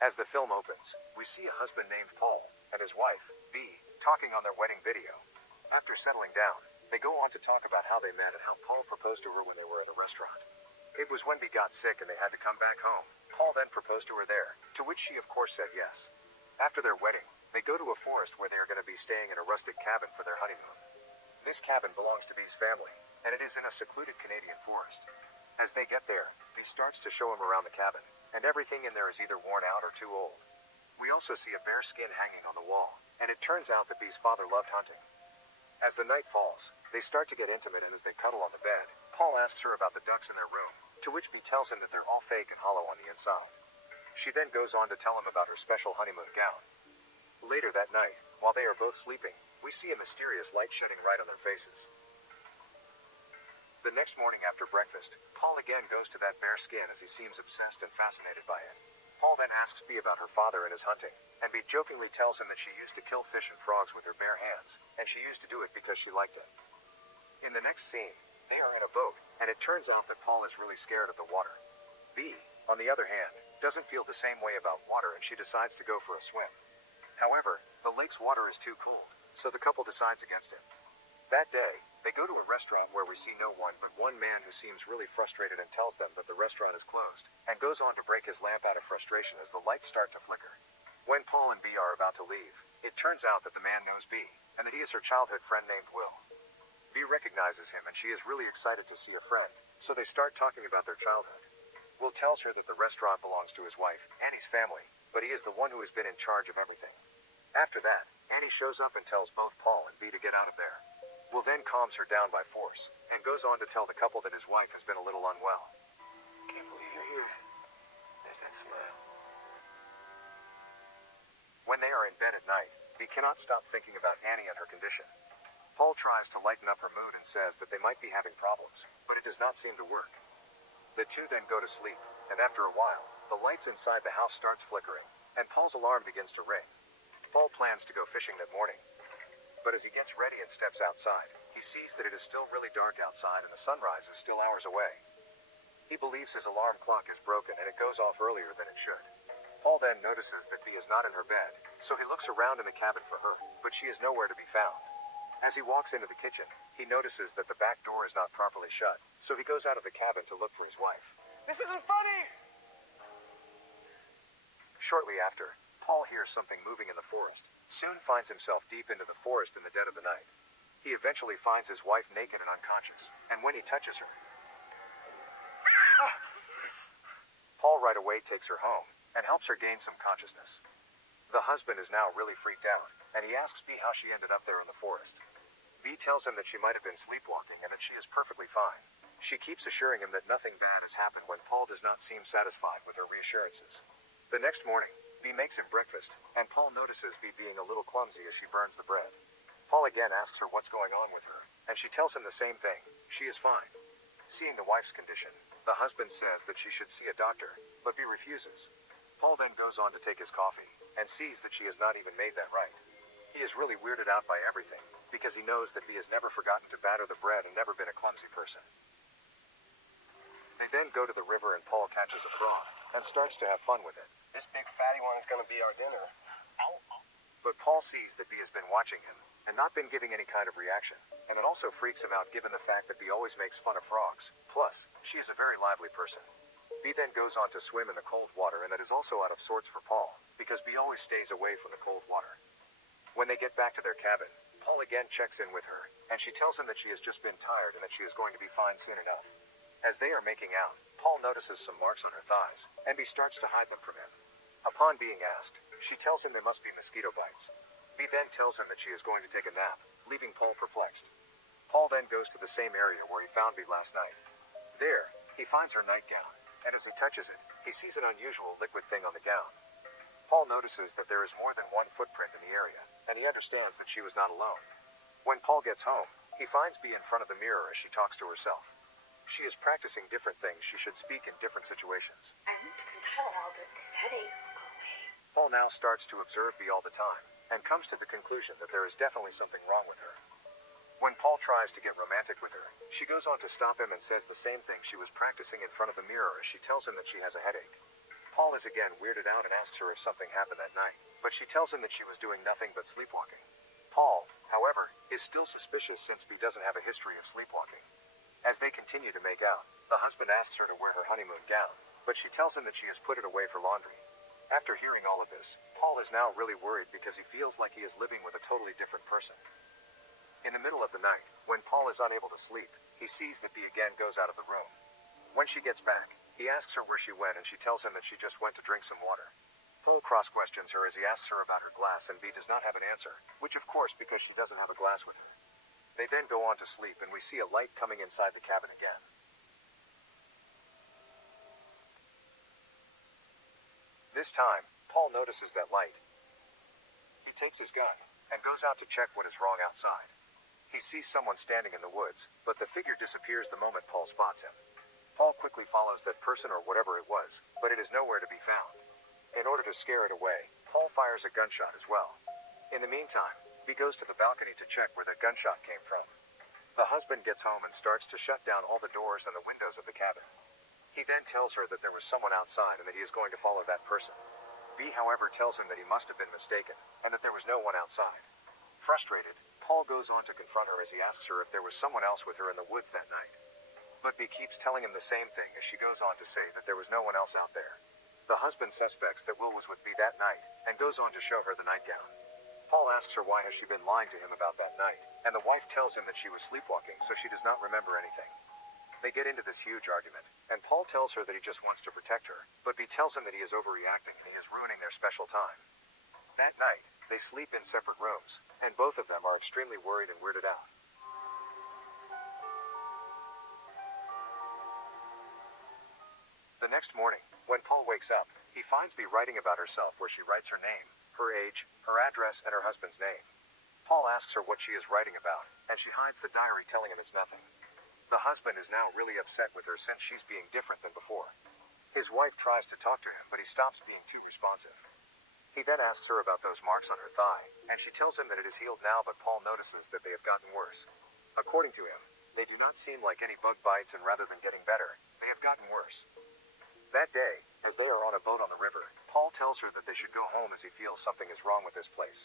As the film opens, we see a husband named Paul and his wife, B, talking on their wedding video. After settling down, they go on to talk about how they met and how Paul proposed to her when they were at a restaurant. It was when B got sick and they had to come back home. Paul then proposed to her there, to which she of course said yes. After their wedding, they go to a forest where they are going to be staying in a rustic cabin for their honeymoon. This cabin belongs to B's family, and it is in a secluded Canadian forest. As they get there, B starts to show him around the cabin, and everything in there is either worn out or too old. We also see a bear skin hanging on the wall, and it turns out that B's father loved hunting. As the night falls, they start to get intimate, and as they cuddle on the bed, Paul asks her about the ducks in their room, to which B tells him that they're all fake and hollow on the inside. She then goes on to tell him about her special honeymoon gown. Later that night, while they are both sleeping, we see a mysterious light shedding right on their faces. The next morning after breakfast, Paul again goes to that bear skin as he seems obsessed and fascinated by it. Paul then asks B about her father and his hunting, and B jokingly tells him that she used to kill fish and frogs with her bare hands, and she used to do it because she liked it. In the next scene, they are in a boat, and it turns out that Paul is really scared of the water. B, on the other hand, doesn't feel the same way about water, and she decides to go for a swim. However, the lake's water is too cold, so the couple decides against it. That day, they go to a restaurant where we see no one but one man who seems really frustrated and tells them that the restaurant is closed, and goes on to break his lamp out of frustration as the lights start to flicker. When Paul and B are about to leave, it turns out that the man knows B, and that he is her childhood friend named Will. B recognizes him, and she is really excited to see a friend, so they start talking about their childhood. Will tells her that the restaurant belongs to his wife, Annie's family, but he is the one who has been in charge of everything. After that, Annie shows up and tells both Paul and B to get out of there. Will then calms her down by force, and goes on to tell the couple that his wife has been a little unwell. Can't believe you're here. There's that smile. When they are in bed at night, B cannot stop thinking about Annie and her condition. Paul tries to lighten up her mood and says that they might be having problems, but it does not seem to work. The two then go to sleep, and after a while, the lights inside the house starts flickering, and Paul's alarm begins to ring. Paul plans to go fishing that morning, but as he gets ready and steps outside, he sees that it is still really dark outside and the sunrise is still hours away. He believes his alarm clock is broken and it goes off earlier than it should. Paul then notices that B is not in her bed, so he looks around in the cabin for her, but she is nowhere to be found. As he walks into the kitchen, he notices that the back door is not properly shut, so he goes out of the cabin to look for his wife. This isn't funny! Shortly after, Paul hears something moving in the forest, soon finds himself deep into the forest in the dead of the night. He eventually finds his wife naked and unconscious, and when he touches her, Paul right away takes her home, and helps her gain some consciousness. The husband is now really freaked out, and he asks B how she ended up there in the forest. B tells him that she might have been sleepwalking and that she is perfectly fine. She keeps assuring him that nothing bad has happened when Paul does not seem satisfied with her reassurances. The next morning, B makes him breakfast, and Paul notices B being a little clumsy as she burns the bread. Paul again asks her what's going on with her, and she tells him the same thing. She is fine. Seeing the wife's condition, the husband says that she should see a doctor, but B refuses. Paul then goes on to take his coffee, and sees that she has not even made that right. He is really weirded out by everything, because he knows that B has never forgotten to batter the bread and never been a clumsy person. They then go to the river and Paul catches a frog, and starts to have fun with it. This big fatty one is gonna be our dinner. Ow. But Paul sees that B has been watching him, and not been giving any kind of reaction, and it also freaks him out given the fact that B always makes fun of frogs. Plus, she is a very lively person. B then goes on to swim in the cold water, and that is also out of sorts for Paul, because B always stays away from the cold water. When they get back to their cabin, Paul again checks in with her, and she tells him that she has just been tired and that she is going to be fine soon enough. As they are making out, Paul notices some marks on her thighs, and B starts to hide them from him. Upon being asked, she tells him there must be mosquito bites. B then tells him that she is going to take a nap, leaving Paul perplexed. Paul then goes to the same area where he found B last night. There, he finds her nightgown, and as he touches it, he sees an unusual liquid thing on the gown. Paul notices that there is more than one footprint in the area, and he understands that she was not alone. When Paul gets home, he finds B in front of the mirror as she talks to herself. She is practicing different things she should speak in different situations. I need to control all this headache. Go away. Paul now starts to observe B all the time, and comes to the conclusion that there is definitely something wrong with her. When Paul tries to get romantic with her, she goes on to stop him and says the same thing she was practicing in front of the mirror as she tells him that she has a headache. Paul is again weirded out and asks her if something happened that night, but she tells him that she was doing nothing but sleepwalking. Paul, however, is still suspicious since Bea doesn't have a history of sleepwalking. As they continue to make out, the husband asks her to wear her honeymoon gown, but she tells him that she has put it away for laundry. After hearing all of this, Paul is now really worried because he feels like he is living with a totally different person. In the middle of the night, when Paul is unable to sleep, he sees that Bea again goes out of the room. When she gets back, he asks her where she went and she tells him that she just went to drink some water. Paul cross-questions her as he asks her about her glass and Bea does not have an answer, which of course because she doesn't have a glass with her. They then go on to sleep and we see a light coming inside the cabin again. This time, Paul notices that light. He takes his gun and goes out to check what is wrong outside. He sees someone standing in the woods, but the figure disappears the moment Paul spots him. Paul quickly follows that person or whatever it was, but it is nowhere to be found. In order to scare it away, Paul fires a gunshot as well. In the meantime, Bea goes to the balcony to check where that gunshot came from. The husband gets home and starts to shut down all the doors and the windows of the cabin. He then tells her that there was someone outside and that he is going to follow that person. Bea, however, tells him that he must have been mistaken and that there was no one outside. Frustrated, Paul goes on to confront her as he asks her if there was someone else with her in the woods that night. But Bea keeps telling him the same thing as she goes on to say that there was no one else out there. The husband suspects that Will was with Bea that night and goes on to show her the nightgown. Paul asks her why has she been lying to him about that night, and the wife tells him that she was sleepwalking so she does not remember anything. They get into this huge argument, and Paul tells her that he just wants to protect her, but Bea tells him that he is overreacting and he is ruining their special time. That night, they sleep in separate rooms, and both of them are extremely worried and weirded out. The next morning, when Paul wakes up, he finds Bea writing about herself where she writes her name, her age, her address, and her husband's name. Paul asks her what she is writing about, and she hides the diary telling him it's nothing. The husband is now really upset with her since she's being different than before. His wife tries to talk to him, but he stops being too responsive. He then asks her about those marks on her thigh, and she tells him that it is healed now, but Paul notices that they have gotten worse. According to him, they do not seem like any bug bites, and rather than getting better, they have gotten worse. That day, as they are on a boat on the river, Paul tells her that they should go home as he feels something is wrong with this place.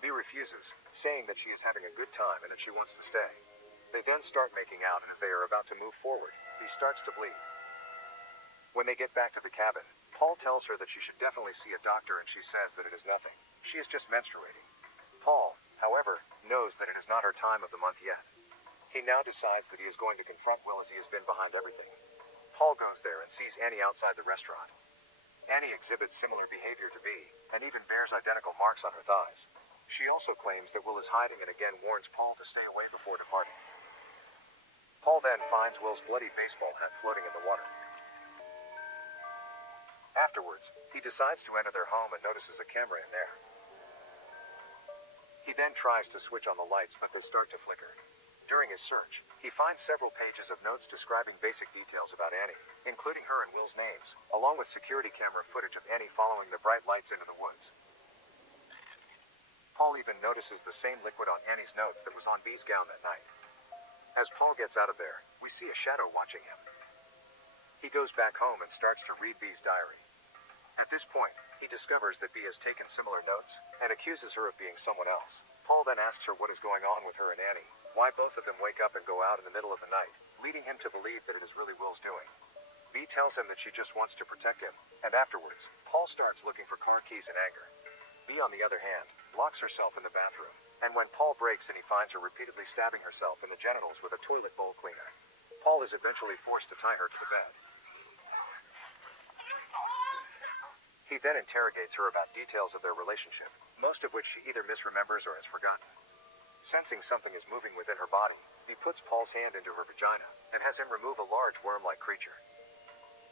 Bea refuses, saying that she is having a good time and that she wants to stay. They then start making out, and as they are about to move forward, Bea starts to bleed. When they get back to the cabin, Paul tells her that she should definitely see a doctor, and she says that it is nothing. She is just menstruating. Paul, however, knows that it is not her time of the month yet. He now decides that he is going to confront Will as he has been behind everything. Paul goes there and sees Annie outside the restaurant. Annie exhibits similar behavior to Bea, and even bears identical marks on her thighs. She also claims that Will is hiding and again warns Paul to stay away before departing. Paul then finds Will's bloody baseball hat floating in the water. Afterwards, he decides to enter their home and notices a camera in there. He then tries to switch on the lights, but they start to flicker. During his search, he finds several pages of notes describing basic details about Annie, including her and Will's names, along with security camera footage of Annie following the bright lights into the woods. Paul even notices the same liquid on Annie's notes that was on Bea's gown that night. As Paul gets out of there, we see a shadow watching him. He goes back home and starts to read Bea's diary. At this point, he discovers that Bea has taken similar notes, and accuses her of being someone else. Paul then asks her what is going on with her and Annie, why both of them wake up and go out in the middle of the night, leading him to believe that it is really Will's doing. Bea tells him that she just wants to protect him, and afterwards, Paul starts looking for car keys in anger. Bea, on the other hand, locks herself in the bathroom, and when Paul breaks in, he finds her repeatedly stabbing herself in the genitals with a toilet bowl cleaner. Paul is eventually forced to tie her to the bed. He then interrogates her about details of their relationship, most of which she either misremembers or has forgotten. Sensing something is moving within her body, he puts Paul's hand into her vagina and has him remove a large worm-like creature.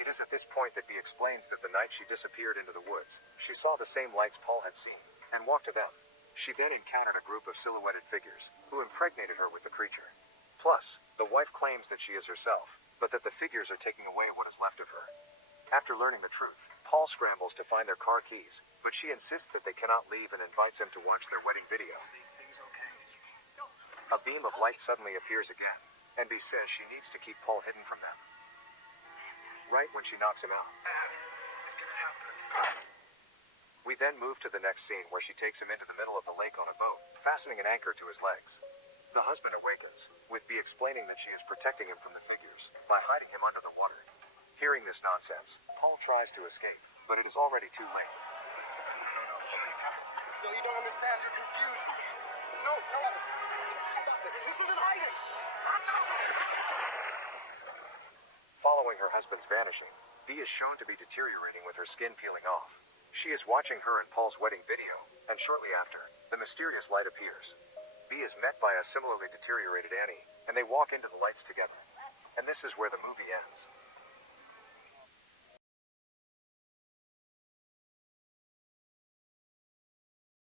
It is at this point that Bea explains that the night she disappeared into the woods, she saw the same lights Paul had seen, and walked to them. She then encountered a group of silhouetted figures, who impregnated her with the creature. Plus, the wife claims that she is herself, but that the figures are taking away what is left of her. After learning the truth, Paul scrambles to find their car keys, but she insists that they cannot leave and invites him to watch their wedding video. A beam of light suddenly appears again, and Bea says she needs to keep Paul hidden from them. Right when she knocks him out, We then move to the next scene where she takes him into the middle of the lake on a boat, fastening an anchor to his legs. The husband awakens, with Bea explaining that she is protecting him from the figures by hiding him under the water. Hearing this nonsense, Paul tries to escape, but it is already too late. No, you don't understand. You're confused. No. This was in hiding. Following her husband's vanishing, Bea is shown to be deteriorating with her skin peeling off. She is watching her and Paul's wedding video, and shortly after, the mysterious light appears. Bea is met by a similarly deteriorated Annie, and they walk into the lights together. And this is where the movie ends.